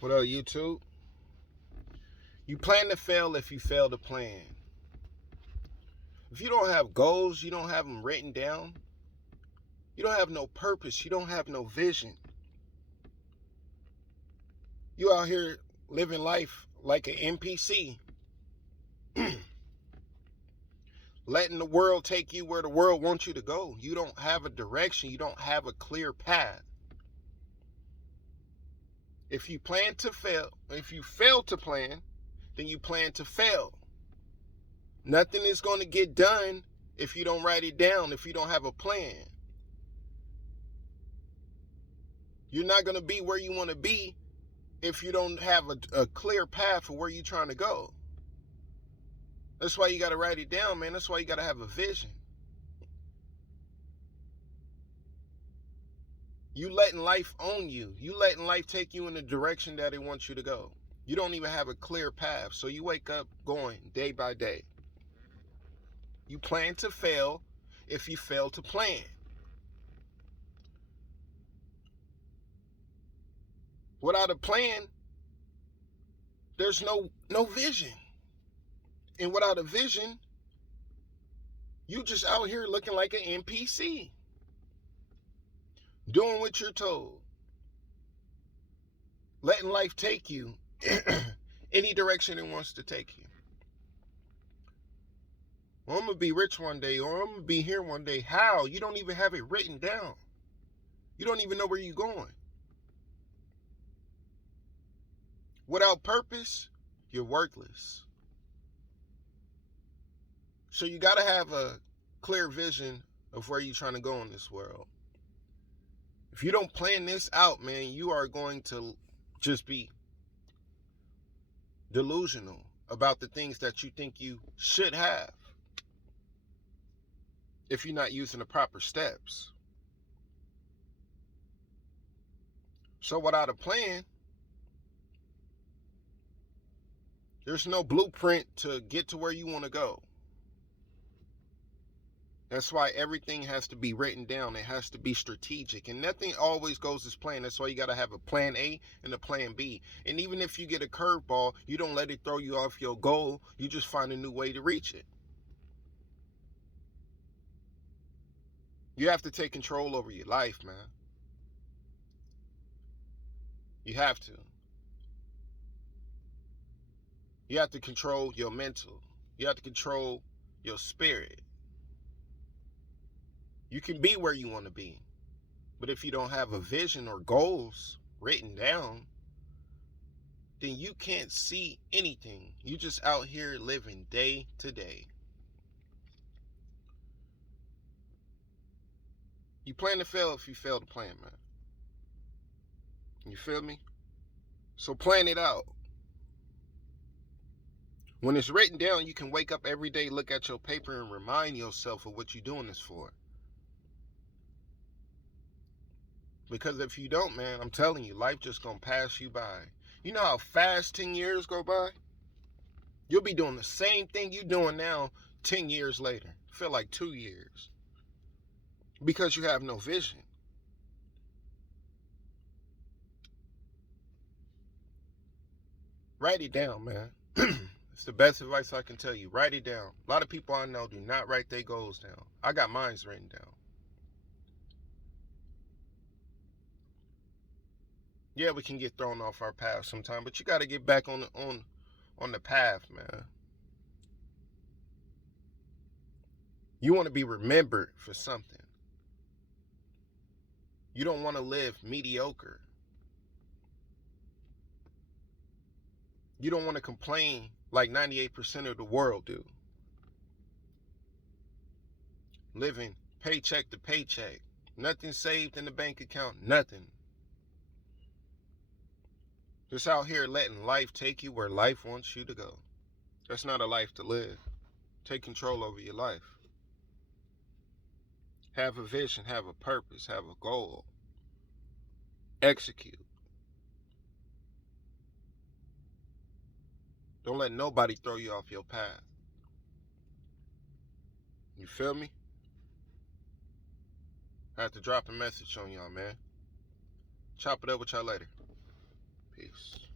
What up, YouTube? You plan to fail if you fail to plan. If you don't have goals, you don't have them written down, you don't have no purpose, you don't have no vision. You out here living life like an NPC, letting the world take you where the world wants you to go. You don't have a direction, you don't have a clear path. If you fail to plan, then you plan to fail. Nothing is going to get done if you don't write it down, if you don't have a plan. You're not going to be where you want to be if you don't have a clear path for where you're trying to go. That's why you got to write it down, man. That's why you got to have a vision. You letting life own you. You letting life take you in the direction that it wants you to go. You don't even have a clear path. So you wake up going day by day. You plan to fail if you fail to plan. Without a plan, there's no vision. And without a vision, you just out here looking like an NPC. Doing what you're told. Letting life take you any direction it wants to take you. Well, I'm going to be rich one day, or I'm going to be here one day. How? You don't even have it written down. You don't even know where you're going. Without purpose, you're worthless. So you got to have a clear vision of where you're trying to go in this world. If you don't plan this out, man, you are going to just be delusional about the things that you think you should have if you're not using the proper steps. So without a plan, there's no blueprint to get to where you want to go. That's why everything has to be written down. It has to be strategic. And nothing always goes as planned. That's why you got to have a plan A and a plan B. And even if you get a curveball, you don't let it throw you off your goal. You just find a new way to reach it. You have to take control over your life, man. You have to. You have to control your mental. You have to control your spirit. You can be where you want to be. But if you don't have a vision or goals written down, then you can't see anything. You just out here living day to day. You plan to fail if you fail to plan, man. You feel me? So plan it out. When it's written down, you can wake up every day, look at your paper, and remind yourself of what you're doing this for. Because if you don't, man, I'm telling you, life just gonna pass you by. You know how fast 10 years go by? You'll be doing the same thing you're doing now 10 years later. Feel like 2 years. Because you have no vision. Write it down, man. It's the best advice I can tell you. Write it down. A lot of people I know do not write their goals down. I got mine's written down. Yeah, we can get thrown off our path sometime, but you got to get back on the path, man. You want to be remembered for something. You don't want to live mediocre. You don't want to complain like 98% of the world do. Living paycheck to paycheck. Nothing saved in the bank account, nothing. Just out here letting life take you where life wants you to go. That's not a life to live. Take control over your life. Have a vision, have a purpose, have a goal. Execute. Don't let nobody throw you off your path. You feel me? I have to drop a message on y'all, man. Chop it up with y'all later. Peace.